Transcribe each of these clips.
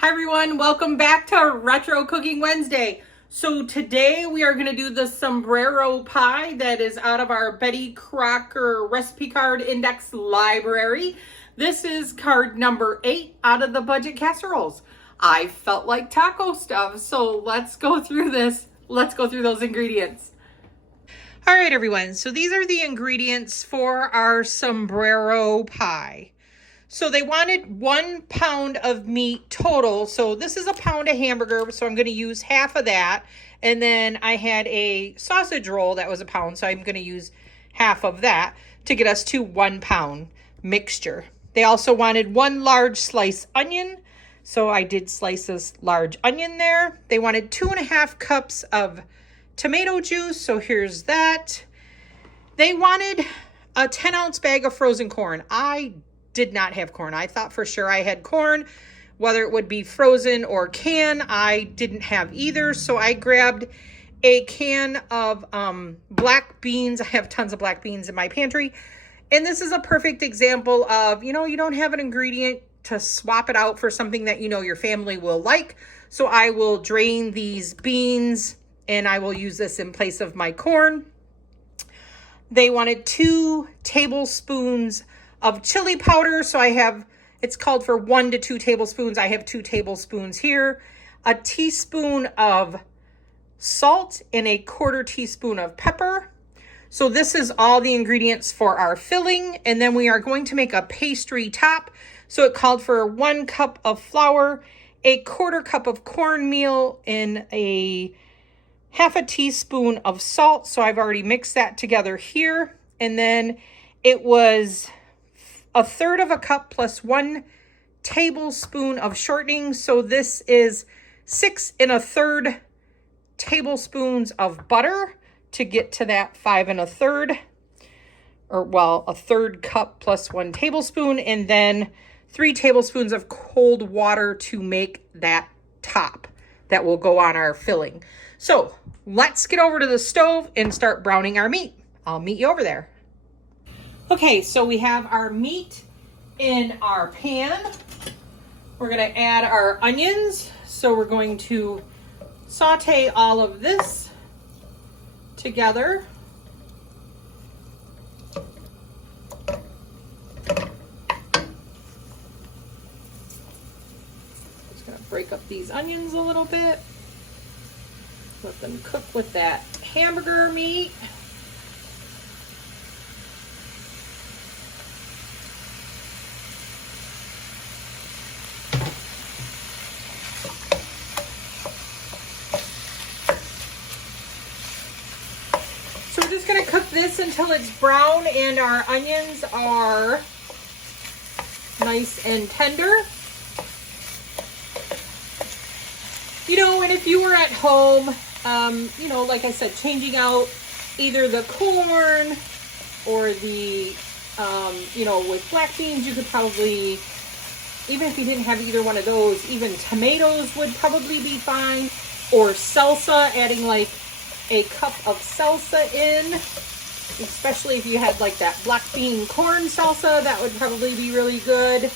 Hi everyone, welcome back to Retro Cooking Wednesday. So today we are going to do the Sombrero pie that is out of our Betty Crocker recipe card index library. This is card number 8 out of the budget casseroles. I felt like taco stuff, so let's go through this. Let's go through those ingredients. All right everyone, so these are the ingredients for our Sombrero pie. So they wanted 1 pound of meat total. So this is a pound of hamburger, so I'm going to use half of that. And then I had a sausage roll that was a pound, so I'm going to use half of that to get us to 1 pound mixture. They also wanted 1 large slice onion, so I did slice this large onion there. They wanted 2.5 cups of tomato juice, so here's that. They wanted a 10-ounce bag of frozen corn. I did not have corn. I thought for sure I had corn, whether it would be frozen or can. I didn't have either, so I grabbed a can of black beans. I have tons of black beans in my pantry, and this is a perfect example of, you don't have an ingredient to swap it out for something that your family will like. So I will drain these beans and I will use this in place of my corn. They wanted 2 tablespoons of chili powder. So it's called for 1 to 2 tablespoons. I have 2 tablespoons here. A teaspoon of salt and a 1/4 teaspoon of pepper. So this is all the ingredients for our filling. And then we are going to make a pastry top. So it called for 1 cup of flour, a 1/4 cup of cornmeal, and a 1/2 teaspoon of salt. So I've already mixed that together here. And then it was 1/3 cup plus 1 tablespoon of shortening. So this is 6 1/3 tablespoons of butter to get to that 5 1/3, or well, 1/3 cup plus 1 tablespoon, and then 3 tablespoons of cold water to make that top that will go on our filling. So let's get over to the stove and start browning our meat. I'll meet you over there. Okay, so we have our meat in our pan. We're going to add our onions. So we're going to saute all of this together. Just going to break up these onions a little bit. Let them cook with that hamburger meat. Going to cook this until it's brown and our onions are nice and tender. And if you were at home, like I said, changing out either the corn or the, with black beans, you could probably, even if you didn't have either one of those, even tomatoes would probably be fine. Or salsa, adding like a cup of salsa in, especially if you had like that black bean corn salsa, that would probably be really good.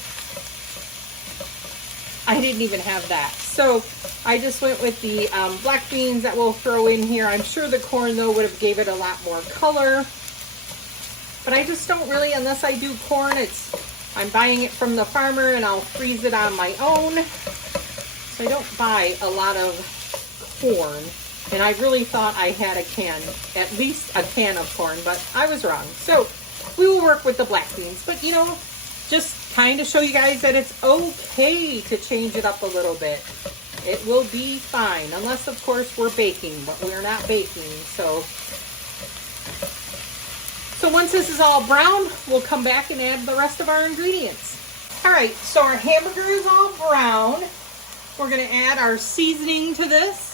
I didn't even have that, so I just went with the black beans that we'll throw in here. I'm sure the corn though would have gave it a lot more color, but I just don't really, unless I do corn, I'm buying it from the farmer and I'll freeze it on my own, so I don't buy a lot of corn. And I really thought I had at least a can of corn, but I was wrong. So we will work with the black beans. But, just kind of show you guys that it's okay to change it up a little bit. It will be fine, unless, of course, we're baking, but we're not baking. So once this is all brown, we'll come back and add the rest of our ingredients. All right, so our hamburger is all brown. We're going to add our seasoning to this.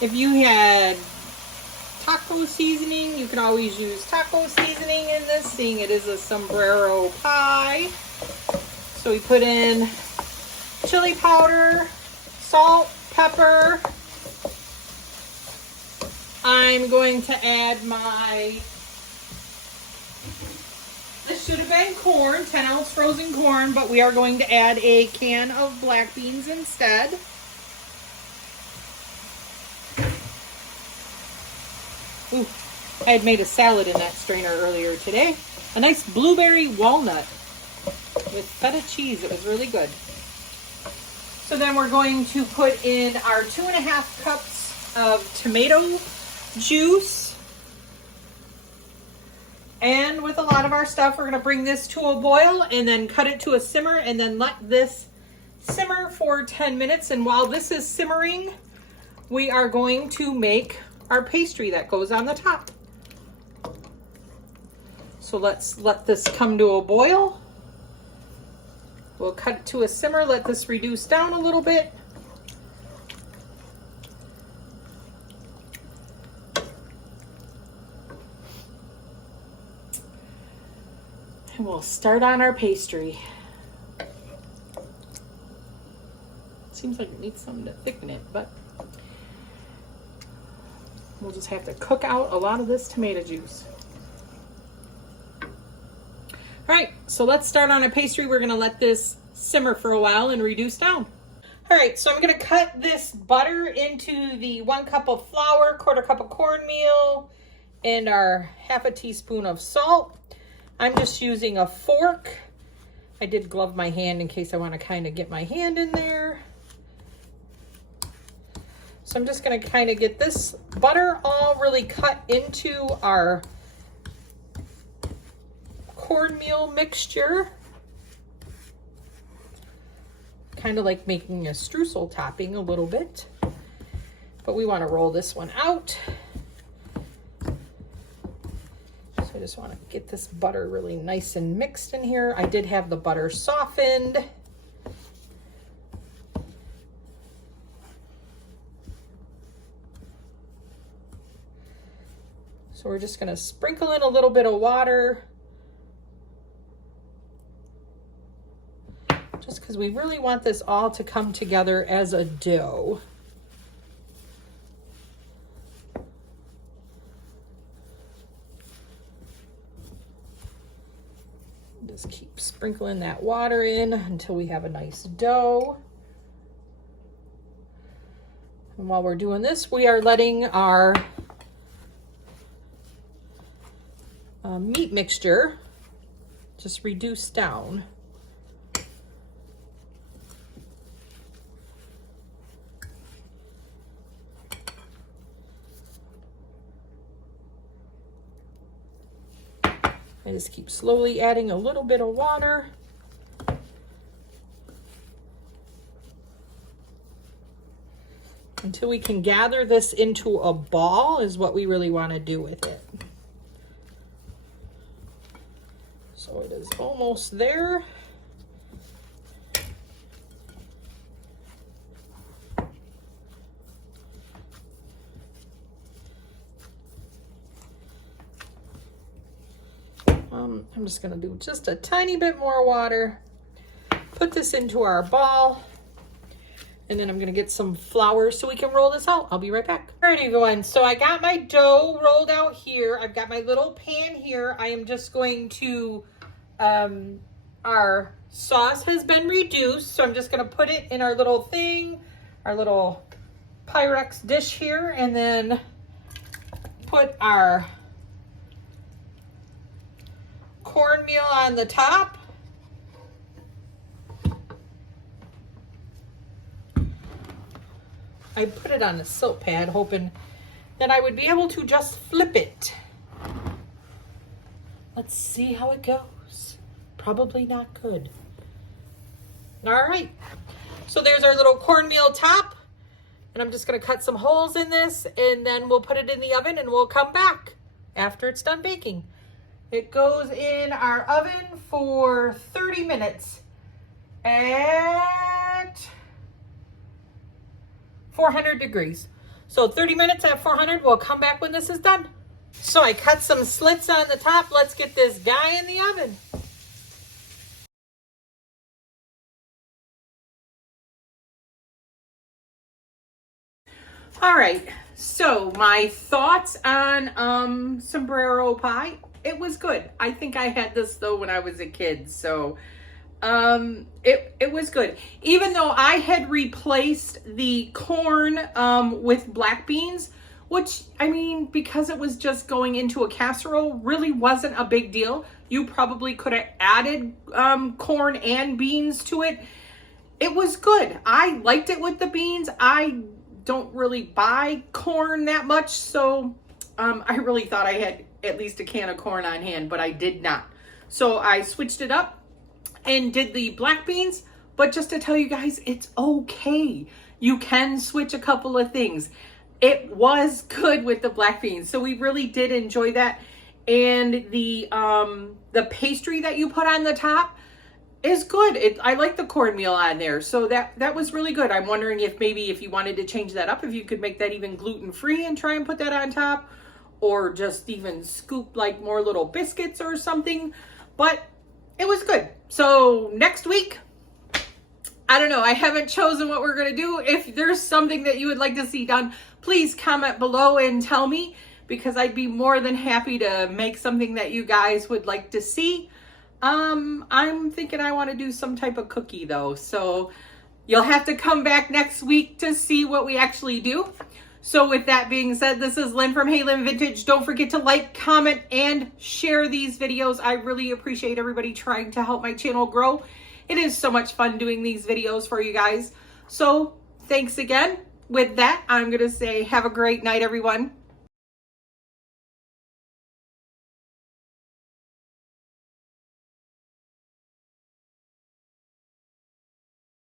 If you had taco seasoning, you can always use taco seasoning in this, seeing it is a Sombrero pie. So we put in chili powder, salt, pepper. I'm going to add the should have been corn, 10-ounce frozen corn, but we are going to add a can of black beans instead. Ooh, I had made a salad in that strainer earlier today. A nice blueberry walnut with feta cheese. It was really good. So then we're going to put in our 2.5 cups of tomato juice. And with a lot of our stuff, we're going to bring this to a boil and then cut it to a simmer and then let this simmer for 10 minutes. And while this is simmering, we are going to make our pastry that goes on the top. So let's let this come to a boil. We'll cut it to a simmer, let this reduce down a little bit. And we'll start on our pastry. Seems like it needs something to thicken it, but we'll just have to cook out a lot of this tomato juice. All right, so let's start on our pastry. We're gonna let this simmer for a while and reduce down. All right, so I'm gonna cut this butter into the 1 cup of flour, 1/4 cup of cornmeal, and our 1/2 teaspoon of salt. I'm just using a fork. I did glove my hand in case I wanna kinda get my hand in there. So I'm just gonna kinda get this butter all really cut into our cornmeal mixture, kind of like making a streusel topping a little bit, but we want to roll this one out. So I just want to get this butter really nice and mixed in here. I did have the butter softened. So we're just going to sprinkle in a little bit of water, just because we really want this all to come together as a dough. Just keep sprinkling that water in until we have a nice dough. And while we're doing this, we are letting our meat mixture just reduce down. I just keep slowly adding a little bit of water. Until we can gather this into a ball is what we really want to do with it. So it is almost there. I'm just going to do just a tiny bit more water, put this into our ball, and then I'm going to get some flour so we can roll this out. I'll be right back. All right, everyone. So I got my dough rolled out here. I've got my little pan here. I am just going to, our sauce has been reduced, so I'm just going to put it in our little thing, our little Pyrex dish here, and then put our cornmeal on the top. I put it on a silk pad hoping that I would be able to just flip it. Let's see how it goes. Probably not good. All right, so there's our little cornmeal top, and I'm just gonna cut some holes in this, and then we'll put it in the oven and we'll come back after it's done baking. It goes in our oven for 30 minutes at 400 degrees. So 30 minutes at 400, we'll come back when this is done. So I cut some slits on the top. Let's get this guy in the oven. All right, so my thoughts on sombrero pie. It was good. I think I had this though when I was a kid, so it was good. Even though I had replaced the corn with black beans, which, I mean, because it was just going into a casserole, really wasn't a big deal. You probably could have added corn and beans to it. It was good. I liked it with the beans. I don't really buy corn that much, so I really thought I had at least a can of corn on hand, but I did not. So I switched it up and did the black beans, but just to tell you guys, it's okay. You can switch a couple of things. It was good with the black beans, so we really did enjoy that. And the pastry that you put on the top is good. I like the cornmeal on there, so that was really good. I'm wondering if maybe if you wanted to change that up, if you could make that even gluten-free and try and put that on top, or just even scoop like more little biscuits or something. But it was good. So next week, I don't know. I haven't chosen what we're going to do. If there's something that you would like to see done, please comment below and tell me, because I'd be more than happy to make something that you guys would like to see. I'm thinking I want to do some type of cookie though. So you'll have to come back next week to see what we actually do. So with that being said, this is Lynn from Hey Lynn Vintage. Don't forget to like, comment, and share these videos. I really appreciate everybody trying to help my channel grow. It is so much fun doing these videos for you guys. So thanks again. With that, I'm going to say have a great night, everyone.